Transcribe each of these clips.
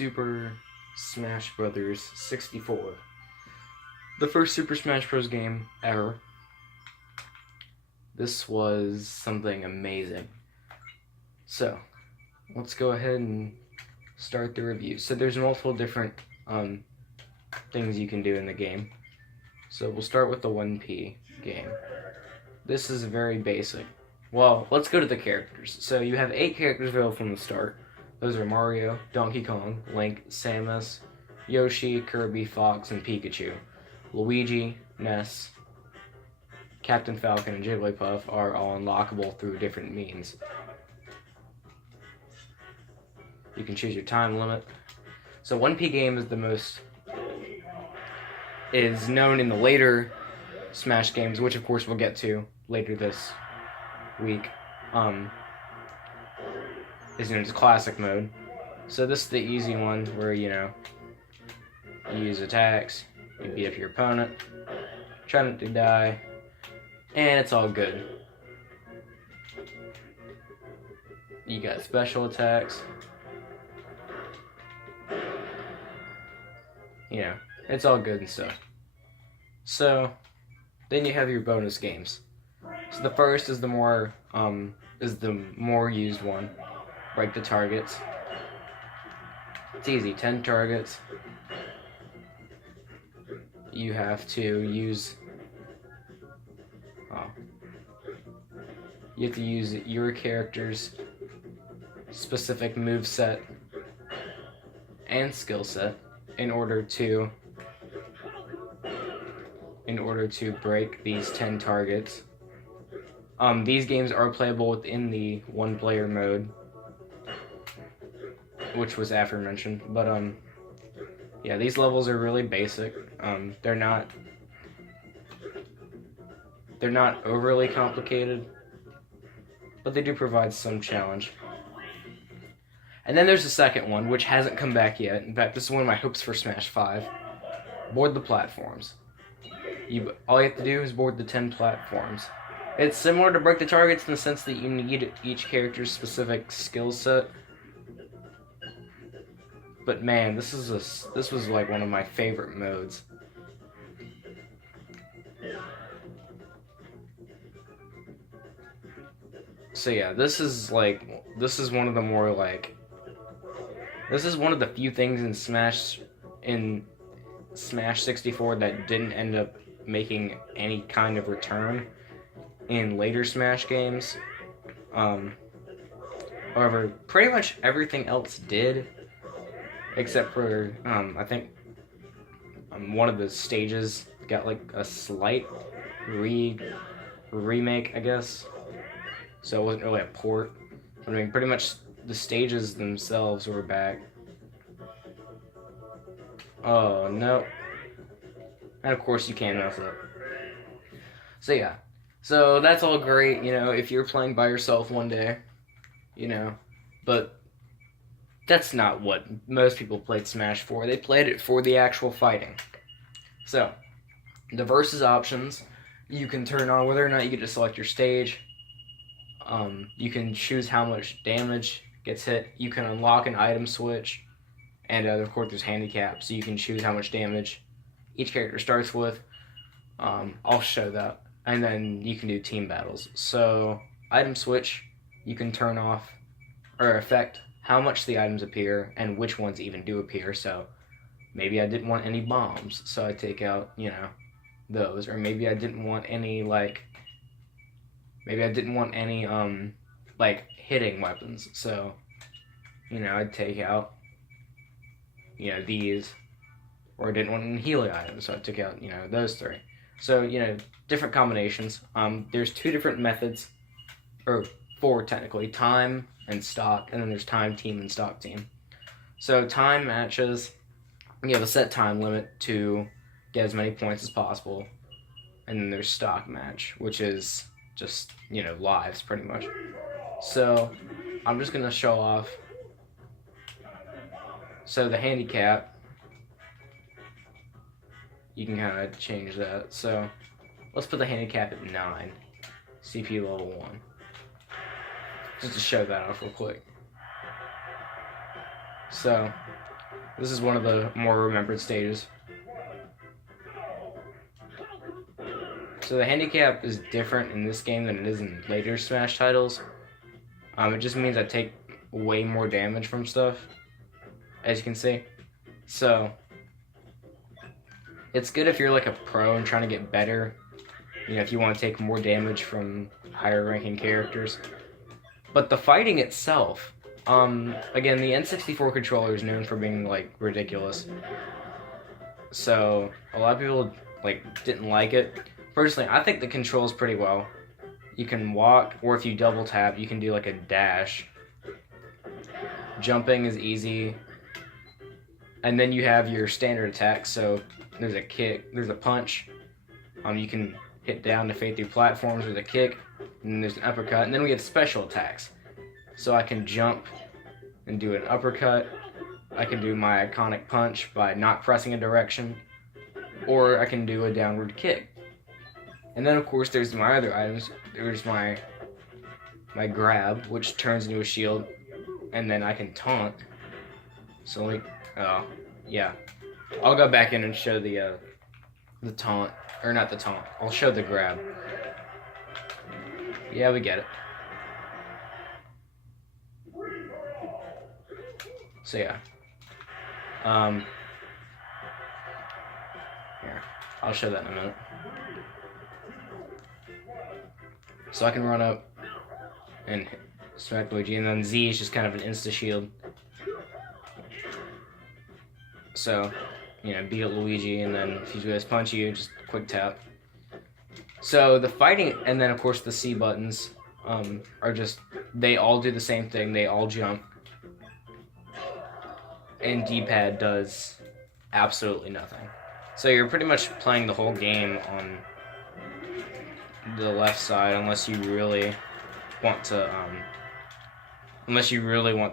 Super Smash Brothers 64. The first Super Smash Bros. Game ever. This was something amazing. So, let's go ahead and start the review. So there's multiple different things you can do in the game. So we'll start with the 1P game. This is very basic. Well, let's go to the characters. So you have 8 characters available from the start. Those are Mario, Donkey Kong, Link, Samus, Yoshi, Kirby, Fox, and Pikachu. Luigi, Ness, Captain Falcon, and Jigglypuff are all unlockable through different means. You can choose your time limit. So 1P game is known in the later Smash games, which of course we'll get to later this week, is known as Classic mode. So this is the easy one where, you use attacks, you beat up your opponent, try not to die, and it's all good. You got special attacks. It's all good and stuff. So, then you have your bonus games. So the first is the more used one. Break the targets. It's easy, 10 targets. You have to use your character's specific move set and skill set in order to break these 10 targets. These games are playable within the one-player mode, which was aforementioned. But yeah, these levels are really basic. They're not overly complicated, but they do provide some challenge. And then there's the second one, which hasn't come back yet. In fact, this is one of my hopes for Smash 5. Board the platforms. All you have to do is board the 10 platforms. It's similar to Break the Targets in the sense that you need each character's specific skill set. But man, this was like one of my favorite modes. So yeah, this is one of the few things in Smash 64 that didn't end up making any kind of return in later Smash games. However, pretty much everything else did, except for I think one of the stages got like a slight remake, I guess. So it wasn't really a port. I mean, pretty much the stages themselves were back. Oh, no. And of course you can mess up. So yeah. So that's all great, if you're playing by yourself one day, but that's not what most people played Smash for. They played it for the actual fighting. So, the versus options, you can turn on whether or not you get to select your stage. You can choose how much damage gets hit. You can unlock an item switch. And of course there's handicaps, so you can choose how much damage each character starts with. I'll show that. And then you can do team battles. So, item switch, you can turn off or affect how much the items appear and which ones even do appear. So, maybe I didn't want any bombs, so I take out, those. Or maybe I didn't want any, hitting weapons. So, I'd take out, these. Or I didn't want any healing items, so I took out, those 3. So, different combinations. There's 2 different methods, or 4 technically, time and stock, and then there's time team and stock team. So time matches, you have a set time limit to get as many points as possible, and then there's stock match, which is just, lives pretty much. So I'm just going to show off. So the handicap, you can kind of change that. So let's put the handicap at 9, CPU level 1. Just to show that off real quick. So This is one of the more remembered stages. So the handicap is different in this game than it is in later Smash titles. It just means I take way more damage from stuff, as you can see. So it's good if you're like a pro and trying to get better. You know, if you want to take more damage from higher ranking characters. But the fighting itself, again, the N64 controller is known for being like ridiculous. So a lot of people like didn't like it. Personally, I think the controls pretty well. You can walk, or if you double tap, you can do like a dash. Jumping is easy. And then you have your standard attacks, so there's a kick, there's a punch. You can hit down to fade through platforms with a kick, and then there's an uppercut, and then we have special attacks. So I can jump and do an uppercut. I can do my iconic punch by not pressing a direction, or I can do a downward kick. And then of course there's my other items. There's my grab, which turns into a shield, and then I can taunt. So like, yeah, I'll go back in and show the taunt, or not the taunt. I'll show the grab. Yeah, we get it. So yeah, here, I'll show that in a minute. So I can run up and smack Luigi, and then Z is just kind of an insta shield. So, you know, beat Luigi, and then if he goes punch you, just quick tap. So the fighting, and then of course the C buttons are just, they all do the same thing. They all jump. And D-pad does absolutely nothing. So you're pretty much playing the whole game on the left side, unless you really want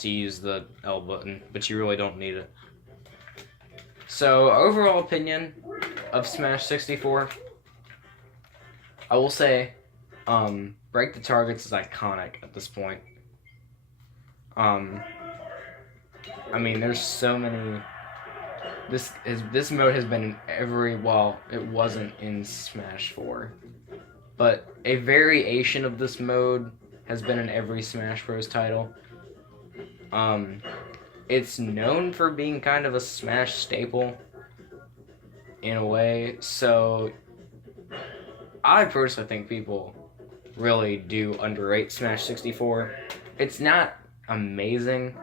to use the L button, but you really don't need it. So overall opinion of Smash 64, I will say Break the Targets is iconic at this point. I mean, there's so many. This mode has been in every. Well, it wasn't in Smash 4, but a variation of this mode has been in every Smash Bros. Title. It's known for being kind of a Smash staple, in a way. So, I personally think people really do underrate Smash 64. It's not amazing,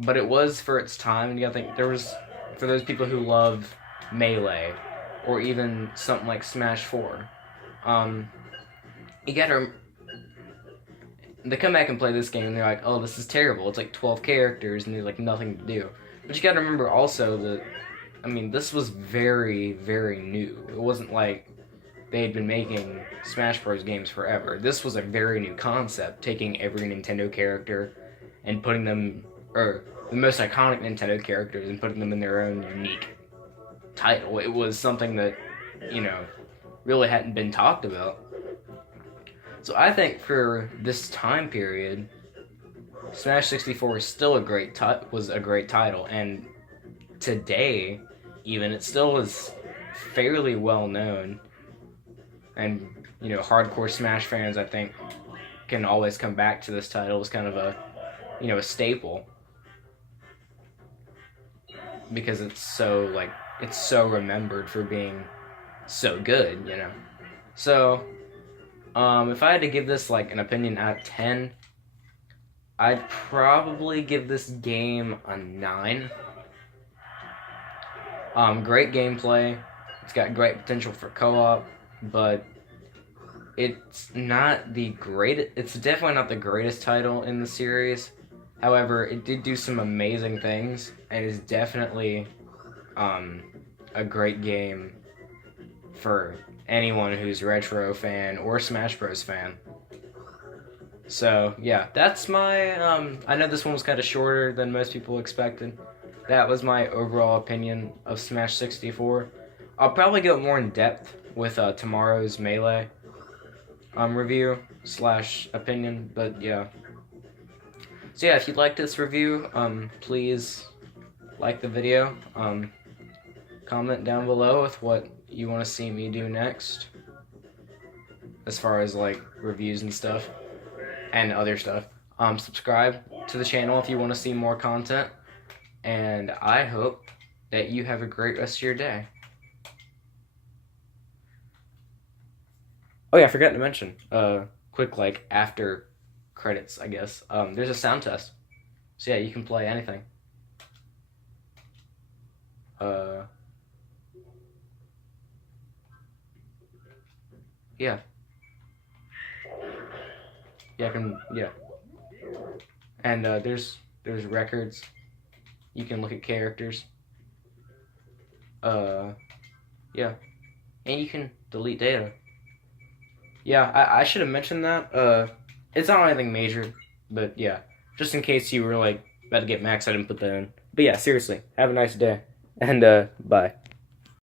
but it was for its time. And you gotta think, there was, for those people who love Melee, or even something like Smash 4, you gotta, they come back and play this game and they're like, oh, this is terrible, it's like 12 characters and there's like nothing to do. But you gotta remember also that, I mean, this was very, very new. It wasn't like they had been making Smash Bros. Games forever. This was a very new concept, taking every Nintendo character and putting them, or the most iconic Nintendo characters, and putting them in their own unique title. It was something that, you know, really hadn't been talked about. So I think for this time period, Smash 64 is still a great title, and today, even, it still is fairly well known. And, you know, hardcore Smash fans, I think, can always come back to this title as kind of a, you know, a staple. Because it's so, like, it's so remembered for being so good, you know. So, if I had to give this, like, an opinion out of 10, I'd probably give this game a 9. Great gameplay. It's got great potential for co-op, but it's not the greatest. It's definitely not the greatest title in the series. However, it did do some amazing things, and is definitely a great game for anyone who's retro fan or Smash Bros. Fan. So yeah, that's my. I know this one was kind of shorter than most people expected. That was my overall opinion of Smash 64. I'll probably go more in depth with tomorrow's Melee review / opinion, but yeah. So yeah, if you liked this review, please like the video. Comment down below with what you want to see me do next, as far as like reviews and stuff, and other stuff. Subscribe to the channel if you want to see more content, and I hope that you have a great rest of your day. Oh yeah, I forgot to mention, quick like after credits, I guess. There's a sound test. So yeah, you can play anything. Yeah. Yeah, I can, yeah. And there's records. You can look at characters. Yeah. And you can delete data. Yeah, I should have mentioned that. It's not anything major, but yeah. Just in case you were like about to get max, I didn't put that in. But yeah, seriously, have a nice day. And bye.